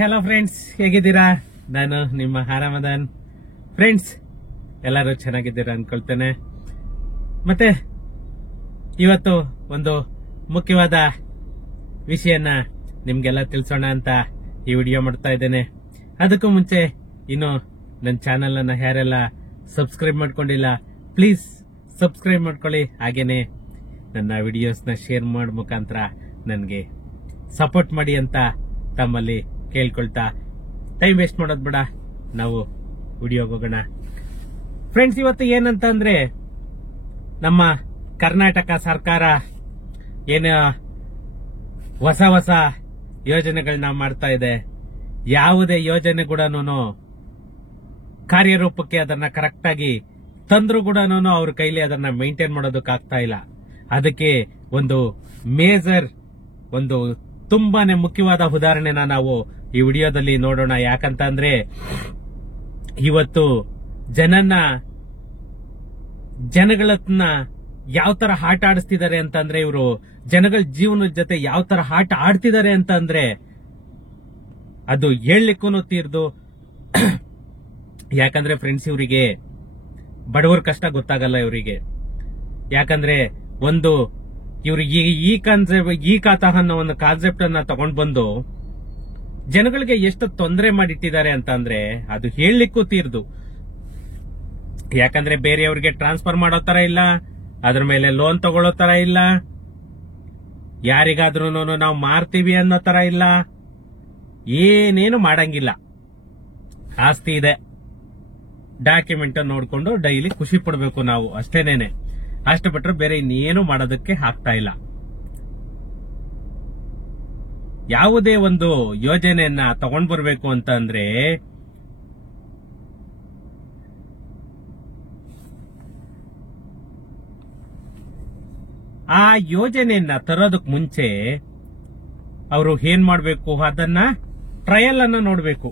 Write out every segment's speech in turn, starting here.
Hello friends, ಹೇಗಿದ್ದೀರಾ? ನಾನು ನಿಮ್ಮ ಆರಾಮದಾನ್. ಫ್ರೆಂಡ್ಸ್, ಎಲ್ಲರೂ ಚೆನ್ನಾಗಿದ್ದೀರಾ ಅನ್ಕೊಳ್ತೇನೆ. ಮತ್ತೆ ಇವತ್ತು ಒಂದು ಮುಖ್ಯವಾದ ವಿಷಯನ ನಿಮ್ಗೆಲ್ಲ ತಿಳಿಸೋಣ ಅಂತ ಈ ವಿಡಿಯೋ ಮಾಡ್ತಾ ಇದ್ದೇನೆ. ಅದಕ್ಕೂ ಮುಂಚೆ ಇನ್ನು ನನ್ನ ಚಾನೆಲ್ ಅನ್ನ ಯಾರೆಲ್ಲ ಸಬ್ಸ್ಕ್ರೈಬ್ ಮಾಡ್ಕೊಂಡಿಲ್ಲ, ಪ್ಲೀಸ್ ಸಬ್ಸ್ಕ್ರೈಬ್ ಮಾಡ್ಕೊಳ್ಳಿ. ಹಾಗೇನೆ ನನ್ನ ವಿಡಿಯೋಸ್ನ ಶೇರ್ ಮಾಡೋ ಮುಖಾಂತರ ನನಗೆ ಸಪೋರ್ಟ್ ಮಾಡಿ ಅಂತ ತಮ್ಮಲ್ಲಿ ಕೇಳ್ಕೊಳ್ತಾ, ಟೈಮ್ ವೇಸ್ಟ್ ಮಾಡೋದು ಬೇಡ, ನಾವು ವಿಡಿಯೋಗೆ ಹೋಗೋಣ. ಫ್ರೆಂಡ್ಸ್, ಇವತ್ತು ಏನಂತ ಅಂದ್ರೆ, ನಮ್ಮ ಕರ್ನಾಟಕ ಸರ್ಕಾರ ಏನು ಹೊಸ ಯೋಜನೆಗಳನ್ನ ಮಾಡ್ತಾ ಇದೆ. ಯಾವುದೇ ಯೋಜನೆ ಕೂಡ ಕಾರ್ಯರೂಪಕ್ಕೆ ಅದನ್ನ ಕರೆಕ್ಟ್ ಆಗಿ ತಂದ್ರು ಕೂಡ ಅವ್ರ ಕೈಲಿ ಅದನ್ನ ಮೇಂಟೈನ್ ಮಾಡೋದಕ್ಕಾಗ್ತಾ ಇಲ್ಲ. ಅದಕ್ಕೆ ಒಂದು ಮೇಜರ್, ಒಂದು ತುಂಬಾನೇ ಮುಖ್ಯವಾದ ಉದಾಹರಣೆನ ನಾವು ಈ ವಿಡಿಯೋದಲ್ಲಿ ನೋಡೋಣ. ಯಾಕಂತ ಅಂದ್ರೆ, ಇವತ್ತು ಜನಗಳನ್ನ ಯಾವ ತರ ಆಟ ಆಡಿಸ್ತಿದ್ದಾರೆ ಅಂತಂದ್ರೆ, ಇವರು ಜನಗಳ ಜೀವನದ ಜೊತೆ ಯಾವ ತರ ಆಟ ಆಡ್ತಿದ್ದಾರೆ ಅಂತ ಅಂದ್ರೆ ಅದು ಹೇಳಲಿಕ್ಕೂ ತೀರ್ದು. ಯಾಕಂದ್ರೆ ಫ್ರೆಂಡ್ಸ್, ಇವರಿಗೆ ಬಡವರ ಕಷ್ಟ ಗೊತ್ತಾಗಲ್ಲ ಇವರಿಗೆ. ಯಾಕಂದ್ರೆ ಇವರು ಈ ಖಾತಾ ಅನ್ನೋ ಒಂದು ಕಾನ್ಸೆಪ್ಟ್ ಅನ್ನ ತಗೊಂಡ್ ಬಂದು ಜನಗಳಿಗೆ ಎಷ್ಟು ತೊಂದರೆ ಮಾಡಿಟ್ಟಿದ್ದಾರೆ ಅಂತ ಅಂದ್ರೆ ಅದು ಹೇಳಲಿಕ್ಕೂ ತೀರ್ದು. ಯಾಕಂದ್ರೆ ಬೇರೆಯವ್ರಿಗೆ ಟ್ರಾನ್ಸ್ಫರ್ ಮಾಡೋ ತರ ಇಲ್ಲ, ಅದ್ರ ಮೇಲೆ ಲೋನ್ ತಗೊಳ್ಳೋ ತರ ಇಲ್ಲ, ಯಾರಿಗಾದ್ರೂ ನಾವು ಮಾರ್ತೀವಿ ಅನ್ನೋ ತರ ಇಲ್ಲ, ಏನೇನು ಮಾಡಂಗಿಲ್ಲ. ಆಸ್ತಿ ಇದೆ, ಡಾಕ್ಯುಮೆಂಟ್ ನೋಡ್ಕೊಂಡು ಡೈಲಿ ಖುಷಿ ಪಡ್ಬೇಕು ನಾವು, ಅಷ್ಟೇನೇನೆ. ಅಷ್ಟು ಬಿಟ್ರೆ ಬೇರೆ ಇನ್ನೇನು ಮಾಡೋದಕ್ಕೆ ಆಗ್ತಾ ಇಲ್ಲ. ಯಾವುದೇ ಒಂದು ಯೋಜನೆಯನ್ನ ತಗೊಂಡ್ ಬರ್ಬೇಕು ಅಂತ ಅಂದ್ರೆ ಆ ಯೋಜನೆಯನ್ನ ತರೋದಕ್ ಮುಂಚೆ ಅವರು ಏನ್ ಮಾಡ್ಬೇಕು, ಅದನ್ನ ಟ್ರಯಲ್ ಅನ್ನ ನೋಡ್ಬೇಕು.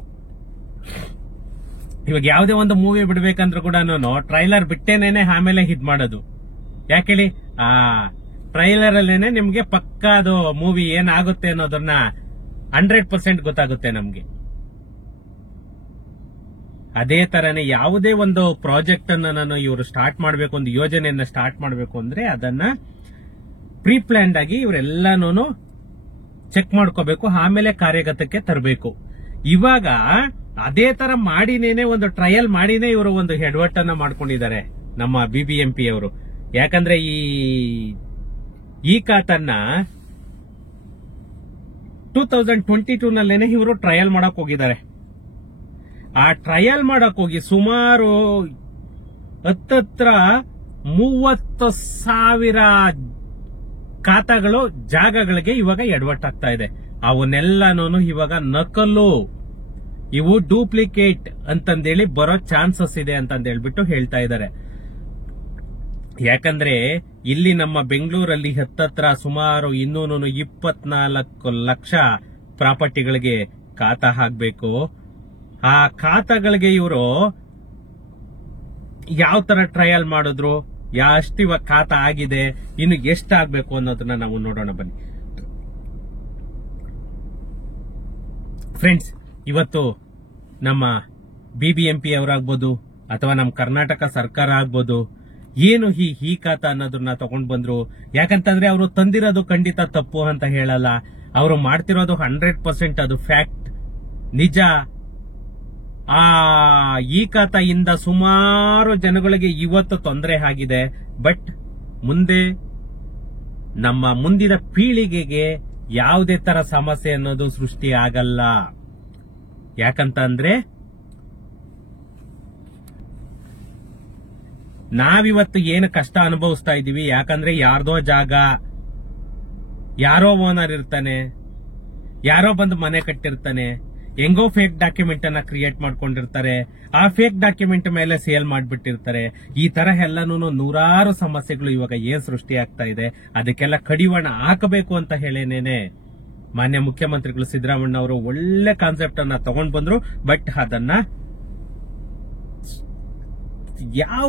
ಇವಾಗ ಯಾವುದೇ ಒಂದು ಮೂವಿ ಬಿಡ್ಬೇಕಂದ್ರೂ ಕೂಡ ಟ್ರೈಲರ್ ಬಿಟ್ಟೇನೇನೆ ಆಮೇಲೆ ಹಿಟ್ ಮಾಡೋದು. ಯಾಕೇಳಿ, ಆ ಟ್ರೈಲರ್ ಅಲ್ಲೇನೆ ನಿಮ್ಗೆ ಪಕ್ಕಾ ಅದು ಮೂವಿ ಏನಾಗುತ್ತೆ ಅನ್ನೋದನ್ನ 100% ಗೊತ್ತಾಗುತ್ತೆ ನಮ್ಗೆ. ಅದೇ ತರನೇ ಯಾವುದೇ ಒಂದು ಪ್ರಾಜೆಕ್ಟ್ ಅನ್ನ ಇವರು ಸ್ಟಾರ್ಟ್ ಮಾಡಬೇಕು, ಒಂದು ಯೋಜನೆಯನ್ನ ಸ್ಟಾರ್ಟ್ ಮಾಡಬೇಕು ಅಂದ್ರೆ ಅದನ್ನ ಪ್ರೀ ಪ್ಲಾನ್ಡ್ ಆಗಿ ಇವರೆಲ್ಲಾನು ಚೆಕ್ ಮಾಡ್ಕೋಬೇಕು, ಆಮೇಲೆ ಕಾರ್ಯಗತಕ್ಕೆ ತರಬೇಕು. ಇವಾಗ ಅದೇ ತರ ಮಾಡಿನೇನೆ, ಒಂದು ಟ್ರಯಲ್ ಮಾಡಿನೇ ಇವರು ಒಂದು ಎಡವಟ್ಟನ್ನ ಮಾಡ್ಕೊಂಡಿದ್ದಾರೆ ನಮ್ಮ BBMP ಅವರು. ಯಾಕಂದ್ರೆ ಈ ಖಾತನ್ನ 2022 ನಲ್ಲೇನೆ ಇವರು ಟ್ರಯಲ್ ಮಾಡಕ್ ಹೋಗಿದ್ದಾರೆ. ಆ ಟ್ರಯಲ್ ಮಾಡಕ್ ಹೋಗಿ ಸುಮಾರು ಹತ್ತತ್ರ 30,000 ಖಾತಾಗಳು, ಜಾಗಗಳಿಗೆ ಇವಾಗ ಎಡವಟ್ಟಾಗ್ತಾ ಇದೆ. ಅವನ್ನೆಲ್ಲಾನು ಇವಾಗ ನಕಲು, ಇವು ಡೂಪ್ಲಿಕೇಟ್ ಅಂತಂದೇಳಿ ಬರೋ ಚಾನ್ಸಸ್ ಇದೆ ಅಂತಂದೇಳ್ಬಿಟ್ಟು ಹೇಳ್ತಾ ಇದ್ದಾರೆ. ಯಾಕಂದ್ರೆ ಇಲ್ಲಿ ನಮ್ಮ ಬೆಂಗಳೂರಲ್ಲಿ ಹತ್ತತ್ರ ಸುಮಾರು 224 ಲಕ್ಷ ಪ್ರಾಪರ್ಟಿಗಳಿಗೆ ಖಾತಾ ಹಾಕ್ಬೇಕು. ಆ ಖಾತಾಗಳಿಗೆ ಇವರು ಯಾವ ತರ ಟ್ರಯಲ್ ಮಾಡಿದ್ರು, ಎಷ್ಟು ಇವಾಗ ಖಾತಾ ಆಗಿದೆ, ಇನ್ನು ಎಷ್ಟಾಗಬೇಕು ಅನ್ನೋದನ್ನ ನಾವು ನೋಡೋಣ ಬನ್ನಿ. ಫ್ರೆಂಡ್ಸ್, ಇವತ್ತು ನಮ್ಮ BBMP ಅವರಾಗ್ಬೋದು ಅಥವಾ ನಮ್ಮ ಕರ್ನಾಟಕ ಸರ್ಕಾರ ಆಗ್ಬೋದು, ಏನು ಈ ಖಾತಾ ಅನ್ನೋದನ್ನ ತಗೊಂಡ್ ಬಂದ್ರು. ಯಾಕಂತಂದ್ರೆ ಅವರು ತಂದಿರೋದು ಖಂಡಿತ ತಪ್ಪು ಅಂತ ಹೇಳಲ್ಲ, ಅವರು ಮಾಡ್ತಿರೋದು 100% ಅದು ಫ್ಯಾಕ್ಟ್, ನಿಜ. ಈ ಖಾತೆಯಿಂದ ಸುಮಾರು ಜನಗಳಿಗೆ ಇವತ್ತು ತೊಂದರೆ ಆಗಿದೆ. ಬಟ್ ಮುಂದೆ ನಮ್ಮ ಮುಂದಿನ ಪೀಳಿಗೆಗೆ ಯಾವುದೇ ತರ ಸಮಸ್ಯೆ ಅನ್ನೋದು ಸೃಷ್ಟಿ ಆಗಲ್ಲ. ಯಾಕಂತ ಅಂದ್ರೆ, ನಾವಿವತ್ತು ಏನು ಕಷ್ಟ ಅನುಭವಿಸ್ತಾ ಇದೀವಿ, ಯಾಕಂದ್ರೆ ಯಾರ್ದೋ ಜಾಗ, ಯಾರೋ ಓನರ್ ಇರ್ತಾನೆ, ಯಾರೋ ಬಂದು ಮನೆ ಕಟ್ಟಿರ್ತಾನೆ, ಹೆಂಗೋ ಫೇಕ್ ಡಾಕ್ಯುಮೆಂಟ್ ಅನ್ನ ಕ್ರಿಯೇಟ್ ಮಾಡ್ಕೊಂಡಿರ್ತಾರೆ, ಆ ಫೇಕ್ ಡಾಕ್ಯುಮೆಂಟ್ ಮೇಲೆ ಸೇಲ್ ಮಾಡ್ಬಿಟ್ಟಿರ್ತಾರೆ. ಈ ತರ ಎಲ್ಲಾನು ನೂರಾರು ಸಮಸ್ಯೆಗಳು ಇವಾಗ ಏನ್ ಸೃಷ್ಟಿ ಆಗ್ತಾ ಇದೆ. ಅದಕ್ಕೆಲ್ಲ ಕಡಿವಾಣ ಹಾಕಬೇಕು ಅಂತ ಹೇಳೇನೇನೆ ಮಾನ್ಯ ಮುಖ್ಯಮಂತ್ರಿಗಳು ಸಿದ್ದರಾಮಣ್ಣ ಅವರು ಒಳ್ಳೆ ಕಾನ್ಸೆಪ್ಟ್ ಅನ್ನ ತಗೊಂಡ್ ಬಂದ್ರು. ಬಟ್ ಅದನ್ನ ಯಾವ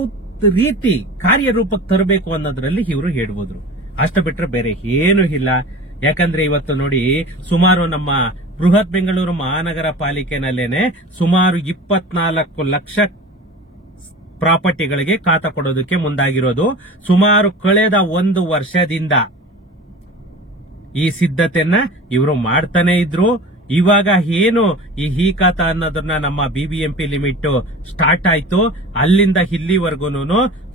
ರೀತಿ ಕಾರ್ಯರೂಪಕ್ಕೆ ತರಬೇಕು ಅನ್ನೋದ್ರಲ್ಲಿ ಇವರು ಹೇಳ್ಬೋದ್ರು. ಅಷ್ಟ ಬಿಟ್ರೆ ಬೇರೆ ಏನು ಇಲ್ಲ. ಯಾಕಂದ್ರೆ ಇವತ್ತು ನೋಡಿ, ಸುಮಾರು ನಮ್ಮ ಬೃಹತ್ ಬೆಂಗಳೂರು ಮಹಾನಗರ ಪಾಲಿಕೆನಲ್ಲೇನೆ ಸುಮಾರು 24 ಲಕ್ಷ ಪ್ರಾಪರ್ಟಿಗಳಿಗೆ ಖಾತಾ ಕೊಡೋದಕ್ಕೆ ಮುಂದಾಗಿರೋದು. ಸುಮಾರು ಕಳೆದ 1 ವರ್ಷದಿಂದ ಈ ಸಿದ್ಧತೆಯನ್ನ ಇವರು ಮಾಡ್ತಾನೆ ಇದ್ರು. ಇವಾಗ ಏನು ಈ ಖಾತಾ ಅನ್ನೋದನ್ನ ನಮ್ಮ ಬಿಬಿಎಂಪಿ ಲಿಮಿಟ್ ಸ್ಟಾರ್ಟ್ ಆಯ್ತು, ಅಲ್ಲಿಂದ ಇಲ್ಲಿವರೆಗೂ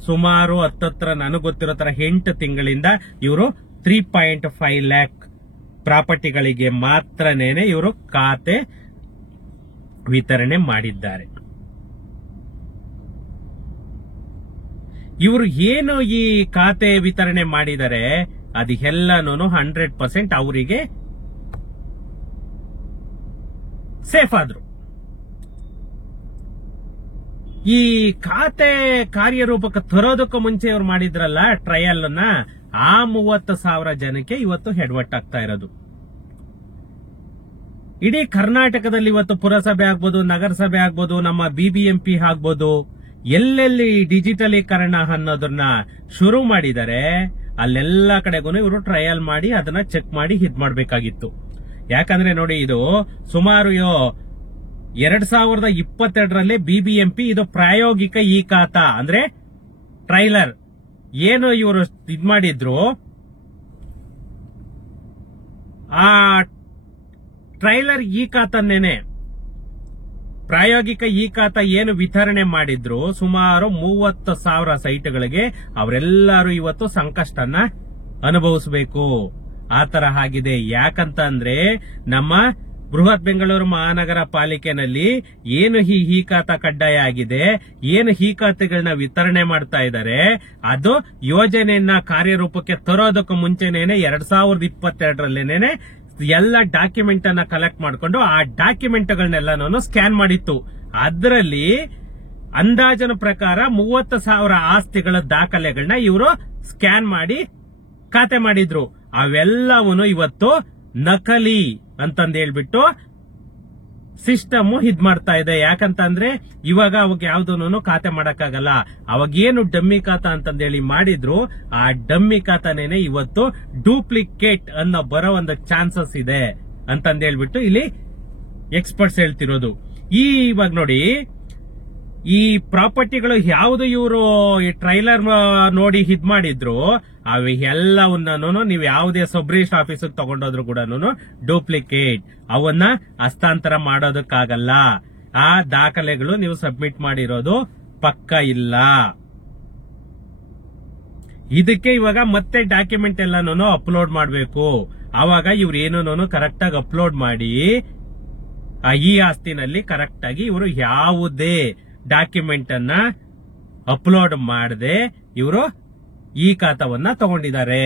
ಸುಮಾರು ಹತ್ತತ್ರ ನನಗೆ ಗೊತ್ತಿರೋ ತರ 8 ತಿಂಗಳಿಂದ ಇವರು 3.5 ಲ್ಯಾಕ್ ಪ್ರಾಪರ್ಟಿಗಳಿಗೆ ಮಾತ್ರನೇನೆ ಇವರು ಖಾತೆ ವಿತರಣೆ ಮಾಡಿದ್ದಾರೆ. ಇವರು ಏನು ಈ ಖಾತೆ ವಿತರಣೆ ಮಾಡಿದರೆ ಅದೆಲ್ಲನೂ 100% ಅವರಿಗೆ ಸೇಫ್ ಆದ್ರು. ಈ ಖಾತೆ ಕಾರ್ಯರೂಪಕ್ಕೆ ತರೋದಕ್ಕೂ ಮುಂಚೆ ಇವ್ರು ಮಾಡಿದ್ರಲ್ಲ ಟ್ರಯಲ್ ಅನ್ನ, ಆ 30,000 ಜನಕ್ಕೆ ಇವತ್ತು ಹೆಡ್ವಟ್ಟಾಗ್ತಾ ಇರೋದು. ಇಡೀ ಕರ್ನಾಟಕದಲ್ಲಿ ಇವತ್ತು ಪುರಸಭೆ ಆಗ್ಬೋದು, ನಗರಸಭೆ ಆಗ್ಬೋದು, ನಮ್ಮ ಬಿಬಿಎಂಪಿ ಆಗ್ಬೋದು, ಎಲ್ಲೆಲ್ಲಿ ಡಿಜಿಟಲೀಕರಣ ಅನ್ನೋದನ್ನ ಶುರು ಮಾಡಿದರೆ ಅಲ್ಲೆಲ್ಲ ಕಡೆಗೂ ಇವರು ಟ್ರಯಲ್ ಮಾಡಿ ಅದನ್ನ ಚೆಕ್ ಮಾಡಿ ಇದ್ ಮಾಡಬೇಕಾಗಿತ್ತು. ಯಾಕಂದ್ರೆ ನೋಡಿ, ಇದು ಸುಮಾರು 2022ರಲ್ಲಿ ಬಿಬಿಎಂಪಿ ಇದು ಪ್ರಾಯೋಗಿಕ ಇ ಖಾತಾ ಅಂದ್ರೆ ಟ್ರೈಲರ್ ಏನು ಇವರು ಇದ್ ಮಾಡಿದ್ರು, ಆ ಟ್ರೈಲರ್ ಇ ಖಾತನ್ನೇನೆ ಪ್ರಾಯೋಗಿಕ ಇ ಖಾತಾ ಏನು ವಿತರಣೆ ಮಾಡಿದ್ರು ಸುಮಾರು 30,000 ಸೈಟ್ಗಳಿಗೆ ಅವರೆಲ್ಲರೂ ಇವತ್ತು ಸಂಕಷ್ಟನ ಅನುಭವಿಸಬೇಕು. ಆ ತರ ಆಗಿದೆ. ಯಾಕಂತ ಅಂದ್ರೆ ನಮ್ಮ ಬೃಹತ್ ಬೆಂಗಳೂರು ಮಹಾನಗರ ಪಾಲಿಕೆನಲ್ಲಿ ಏನು ಈ ಖಾತಾ ಕಡ್ಡಾಯ ಆಗಿದೆ, ಏನು ಈ ಖಾತೆಗಳನ್ನ ವಿತರಣೆ ಮಾಡ್ತಾ ಇದ್ದಾರೆ, ಅದು ಯೋಜನೆಯನ್ನ ಕಾರ್ಯರೂಪಕ್ಕೆ ತರೋದಕ್ಕೂ ಮುಂಚೆನೇನೆ 2022ರಲ್ಲೇನೆ ಎಲ್ಲ ಡಾಕ್ಯುಮೆಂಟ್ ಅನ್ನ ಕಲೆಕ್ಟ್ ಮಾಡಿಕೊಂಡು ಆ ಡಾಕ್ಯುಮೆಂಟ್ ಗಳನ್ನೆಲ್ಲ ಸ್ಕ್ಯಾನ್ ಮಾಡಿತ್ತು. ಅದರಲ್ಲಿ ಅಂದಾಜಿನ ಪ್ರಕಾರ 30,000 ಆಸ್ತಿಗಳ ದಾಖಲೆಗಳನ್ನ ಇವರು ಸ್ಕ್ಯಾನ್ ಮಾಡಿ ಖಾತೆ ಮಾಡಿದ್ರು. ಅವೆಲ್ಲವೂ ಇವತ್ತು ನಕಲಿ ಅಂತಂದು ಹೇಳ್ಬಿಟ್ಟು ಸಿಸ್ಟಮ್ ಇದ್ ಮಾಡ್ತಾ ಇದೆ. ಯಾಕಂತಂದ್ರೆ ಇವಾಗ ಅವಾಗ ಯಾವ್ದೂನು ಖಾತೆ ಮಾಡಕ್ಕಾಗಲ್ಲ. ಅವಾಗೇನು ಡಮ್ಮಿ ಖಾತಾ ಅಂತಂದೇಳಿ ಮಾಡಿದ್ರು, ಆ ಡಮ್ಮಿ ಖಾತಾನೇನೆ ಇವತ್ತು ಡೂಪ್ಲಿಕೇಟ್ ಅನ್ನೋ ಬರೋ ಒಂದು ಚಾನ್ಸಸ್ ಇದೆ ಅಂತಂದೇಳ್ಬಿಟ್ಟು ಇಲ್ಲಿ ಎಕ್ಸ್ಪರ್ಟ್ಸ್ ಹೇಳ್ತಿರೋದು. ಇವಾಗ ನೋಡಿ, ಈ ಪ್ರಾಪರ್ಟಿಗಳು ಯಾವ್ದು ಇವರು ಈ ಟ್ರೈಲರ್ ನೋಡಿ ಇದ್ ಮಾಡಿದ್ರು ಅವು ಎಲ್ಲವನ್ನೂ ನೀವು ಯಾವುದೇ ಸಬ್ ರಿಜಿಸ್ಟರ್ ಆಫೀಸಿಗೆ ತಗೊಂಡೋದ್ರು ಕೂಡ ಡೂಪ್ಲಿಕೇಟ್, ಅವನ್ನ ಹಸ್ತಾಂತರ ಮಾಡೋದಕ್ಕಾಗಲ್ಲ. ಆ ದಾಖಲೆಗಳು ನೀವು ಸಬ್ಮಿಟ್ ಮಾಡಿರೋದು ಪಕ್ಕ ಇಲ್ಲ. ಇದಕ್ಕೆ ಇವಾಗ ಮತ್ತೆ ಡಾಕ್ಯುಮೆಂಟ್ ಎಲ್ಲಾನು ಅಪ್ಲೋಡ್ ಮಾಡಬೇಕು. ಆವಾಗ ಇವ್ರು ಏನೂ ಕರೆಕ್ಟ್ ಆಗಿ ಅಪ್ಲೋಡ್ ಮಾಡಿ ಈ ಆಸ್ತಿನಲ್ಲಿ ಕರೆಕ್ಟ್ ಆಗಿ ಇವರು ಯಾವುದೇ ಡಾಕ್ಯುಮೆಂಟ್ ಅನ್ನ ಅಪ್ಲೋಡ್ ಮಾಡದೆ ಇವರು ಈ ಖಾತಾವನ್ನ ತಗೊಂಡಿದ್ದಾರೆ.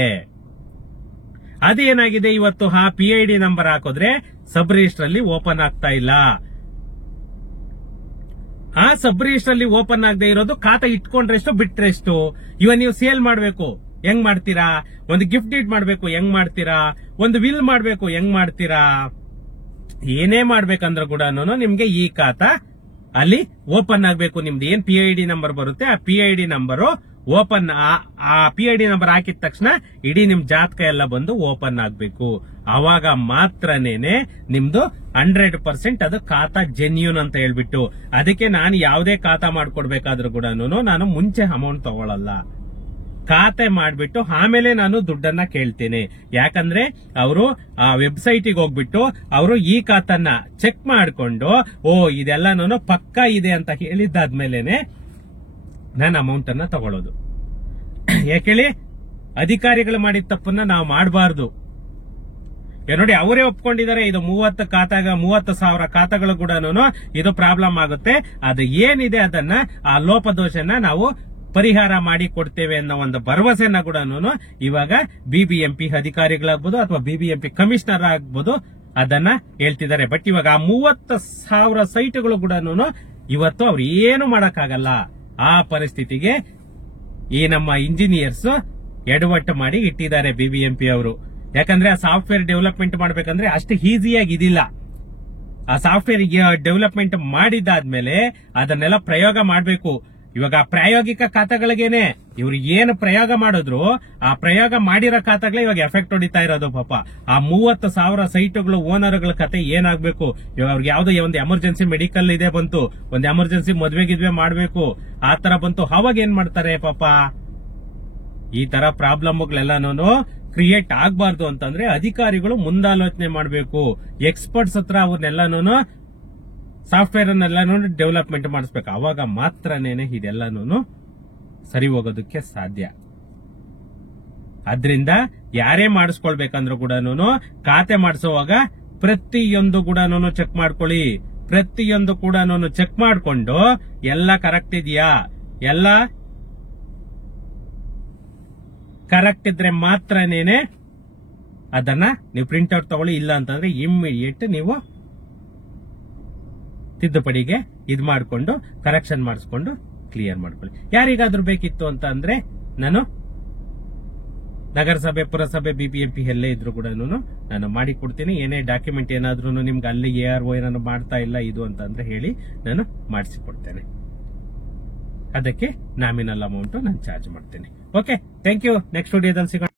ಅದೇನಾಗಿದೆ, ಇವತ್ತು ಆ PID ನಂಬರ್ ಹಾಕಿದ್ರೆ ಸಬ್ ರಿಜಿಸ್ಟರ್ ಅಲ್ಲಿ ಓಪನ್ ಆಗ್ತಾ ಇಲ್ಲ. ಆ ಸಬ್ ರಿಜಿಸ್ಟರ್ ಅಲ್ಲಿ ಓಪನ್ ಆಗದೆ ಇರೋದು ಖಾತಾ ಇಟ್ಕೊಂಡ್ರೆಷ್ಟು ಬಿಟ್ರೆಷ್ಟು. ಇವಾಗ ನೀವು ಸೇಲ್ ಮಾಡ್ಬೇಕು, ಹೆಂಗ್ ಮಾಡ್ತೀರಾ? ಒಂದು ಗಿಫ್ಟ್ ಡೀಡ್ ಮಾಡ್ಬೇಕು, ಹೆಂಗ್ ಮಾಡ್ತೀರಾ? ಒಂದು ವಿಲ್ ಮಾಡ್ಬೇಕು, ಹೆಂಗ್ ಮಾಡ್ತೀರಾ? ಏನೇ ಮಾಡ್ಬೇಕಂದ್ರೆ ಕೂಡ ನಿಮ್ಗೆ ಈ ಖಾತಾ ಅಲ್ಲಿ ಓಪನ್ ಆಗ್ಬೇಕು. ನಿಮ್ದು ಏನ್ PID ನಂಬರ್ ಬರುತ್ತೆ ಆ PID ನಂಬರ್ ಓಪನ್, ಆ PID ನಂಬರ್ ಹಾಕಿದ ತಕ್ಷಣ ಇಡೀ ನಿಮ್ ಜಾತಕ ಎಲ್ಲ ಬಂದು ಓಪನ್ ಆಗ್ಬೇಕು. ಅವಾಗ ಮಾತ್ರನೇನೆ ನಿಮ್ದು 100% ಅದು ಖಾತಾ ಜೆನ್ಯೂನ್ ಅಂತ ಹೇಳ್ಬಿಟ್ಟು. ಅದಕ್ಕೆ ನಾನು ಯಾವುದೇ ಖಾತಾ ಮಾಡ್ಕೊಡ್ಬೇಕಾದ್ರೂ ಕೂಡ ನಾನು ಮುಂಚೆ ಅಮೌಂಟ್ ತಗೊಳ್ಳಲ್ಲ. ಖಾತೆ ಮಾಡ್ಬಿಟ್ಟು ಆಮೇಲೆ ನಾನು ದುಡ್ಡನ್ನ ಕೇಳ್ತೇನೆ. ಯಾಕಂದ್ರೆ ಅವರು ಆ ವೆಬ್ಸೈಟಿಗೆ ಹೋಗ್ಬಿಟ್ಟು ಅವರು ಈ ಖಾತನ್ನ ಚೆಕ್ ಮಾಡ್ಕೊಂಡು ಇದೆಲ್ಲಾನು ಪಕ್ಕಾ ಇದೆ ಅಂತ ಹೇಳಿದ್ದಾದ್ಮೇಲೆನೆ ನಾನು ಅಮೌಂಟ್ ಅನ್ನ ತಗೊಳ್ಳೋದು. ಯಾಕೇಳಿ, ಅಧಿಕಾರಿಗಳು ಮಾಡಿದ ತಪ್ಪನ್ನ ನಾವು ಮಾಡಬಾರ್ದು. ನೋಡಿ, ಅವರೇ ಒಪ್ಕೊಂಡಿದ್ದಾರೆ ಇದು 30,000 ಖಾತಾಗಳು ಕೂಡ ಇದು ಪ್ರಾಬ್ಲಮ್ ಆಗುತ್ತೆ. ಅದು ಏನಿದೆ ಅದನ್ನ ಆ ಲೋಪದೋಷನ ನಾವು ಪರಿಹಾರ ಮಾಡಿ ಕೊಡ್ತೇವೆ ಅನ್ನೋ ಒಂದು ಭರವಸೆನ ಕೂಡ ಇವಾಗ ಬಿಬಿಎಂಪಿ ಅಧಿಕಾರಿಗಳಾಗ್ಬೋದು ಅಥವಾ ಬಿಬಿಎಂಪಿ ಕಮಿಷನರ್ ಆಗ್ಬೋದು ಅದನ್ನ ಹೇಳ್ತಿದ್ದಾರೆ. ಬಟ್ ಇವಾಗ ಆ 30,000 ಸೈಟ್ಗಳು ಕೂಡ ಇವತ್ತು ಅವ್ರು ಏನು ಮಾಡಕ್ಕಾಗಲ್ಲ. ಆ ಪರಿಸ್ಥಿತಿಗೆ ಈ ನಮ್ಮ ಇಂಜಿನಿಯರ್ಸ್ ಎಡವಟ್ಟು ಮಾಡಿ ಇಟ್ಟಿದ್ದಾರೆ ಬಿಬಿಎಂಪಿ ಅವರು. ಯಾಕಂದ್ರೆ ಆ ಸಾಫ್ಟ್ವೇರ್ ಡೆವಲಪ್ಮೆಂಟ್ ಮಾಡ್ಬೇಕಂದ್ರೆ ಅಷ್ಟು ಈಸಿಯಾಗಿ ಇದಿಲ್ಲ. ಆ ಸಾಫ್ಟ್ವೇರ್ ಡೆವಲಪ್ಮೆಂಟ್ ಮಾಡಿದಾದ್ಮೇಲೆ ಅದನ್ನೆಲ್ಲ ಪ್ರಯೋಗ ಮಾಡಬೇಕು. ಇವಾಗ ಆ ಪ್ರಾಯೋಗಿಕ ಖಾತೆಗಳಿಗೇನೆ ಇವ್ರು ಏನು ಪ್ರಯೋಗ ಮಾಡಿದ್ರು ಆ ಪ್ರಯೋಗ ಮಾಡಿರೋ ಖಾತೆಗಳೇ ಇವಾಗ ಎಫೆಕ್ಟ್ ಹೊಡಿತಾ ಇರೋದು ಪಾಪ. ಆ 30,000 ಸೈಟ್ಗಳು ಓನರ್ಗಳ ಕತೆ ಏನಾಗ್ಬೇಕು. ಇವಾಗ ಅವ್ರಿಗೆ ಯಾವ್ದೋ ಒಂದು ಎಮರ್ಜೆನ್ಸಿ ಮೆಡಿಕಲ್ ಇದೆ ಬಂತು, ಒಂದು ಎಮರ್ಜೆನ್ಸಿ ಮದ್ವೆ ಮಾಡ್ಬೇಕು, ಆ ತರ ಬಂತು, ಅವಾಗ ಏನ್ ಮಾಡ್ತಾರೆ ಪಾಪ. ಈ ತರ ಪ್ರಾಬ್ಲಮ್ಗಳೆಲ್ಲಾನು ಕ್ರಿಯೇಟ್ ಆಗ್ಬಾರ್ದು ಅಂತಂದ್ರೆ ಅಧಿಕಾರಿಗಳು ಮುಂದಾಲೋಚನೆ ಮಾಡಬೇಕು. ಎಕ್ಸ್ಪರ್ಟ್ಸ್ ಹತ್ರ ಅವ್ರನ್ನೆಲ್ಲಾನು ಸಾಫ್ಟ್ವೇರ್ ಅನ್ನೆಲ್ಲಾನು ಡೆವಲಪ್ಮೆಂಟ್ ಮಾಡಿಸ್ಬೇಕು. ಅವಾಗ ಮಾತ್ರನೇನೆ ಇದೆಲ್ಲಾನು ಸರಿ ಹೋಗೋದಕ್ಕೆ ಸಾಧ್ಯ. ಅದ್ರಿಂದ ಯಾರೇ ಮಾಡಿಸ್ಕೊಳ್ಬೇಕಂದ್ರೂ ಕೂಡ ಖಾತೆ ಮಾಡಿಸುವಾಗ ಪ್ರತಿಯೊಂದು ಕೂಡ ಚೆಕ್ ಮಾಡ್ಕೊಳ್ಳಿ. ಪ್ರತಿಯೊಂದು ಕೂಡ ಚೆಕ್ ಮಾಡ್ಕೊಂಡು ಎಲ್ಲ ಕರೆಕ್ಟ್ ಇದೆಯಾ, ಎಲ್ಲ ಕರೆಕ್ಟ್ ಇದ್ರೆ ಮಾತ್ರನೇನೆ ಅದನ್ನ ನೀವು ಪ್ರಿಂಟ್ಔಟ್ ತಗೊಳ್ಳಿ. ಇಲ್ಲ ಅಂತಂದ್ರೆ ಇಮ್ಮಿಡಿಯೇಟ್ ನೀವು ತಿದ್ದುಪಡಿಗೆ ಇದು ಮಾಡಿಕೊಂಡು ಕರೆಕ್ಷನ್ ಮಾಡಿಸ್ಕೊಂಡು ಕ್ಲಿಯರ್ ಮಾಡ್ಕೊಳ್ಳಿ. ಯಾರಿಗಾದ್ರೂ ಬೇಕಿತ್ತು ಅಂತ ಅಂದ್ರೆ ನಾನು ನಗರಸಭೆ, ಪುರಸಭೆ, ಬಿಬಿಎಂಪಿ ಎಲ್ಲೇ ಇದ್ರು ಕೂಡ ನಾನು ಮಾಡಿ ಕೊಡ್ತೀನಿ. ಏನೇ ಡಾಕ್ಯುಮೆಂಟ್ ಏನಾದ್ರೂ ನಿಮ್ಗೆ ಅಲ್ಲಿ ARO ಏನಾದ್ರು ಮಾಡ್ತಾ ಇಲ್ಲ ಇದು ಅಂತ ಅಂದ್ರೆ ಹೇಳಿ ನಾನು ಮಾಡಿಸಿಕೊಡ್ತೇನೆ. ಅದಕ್ಕೆ ನಾಮಿನಲ್ ಅಮೌಂಟ್ ನಾನು ಚಾರ್ಜ್ ಮಾಡ್ತೇನೆ. Okay, thank you. ನೆಕ್ಸ್ಟ್ ವಿಡಿಯೋದಲ್ಲಿ ಸಿಗೋಣ.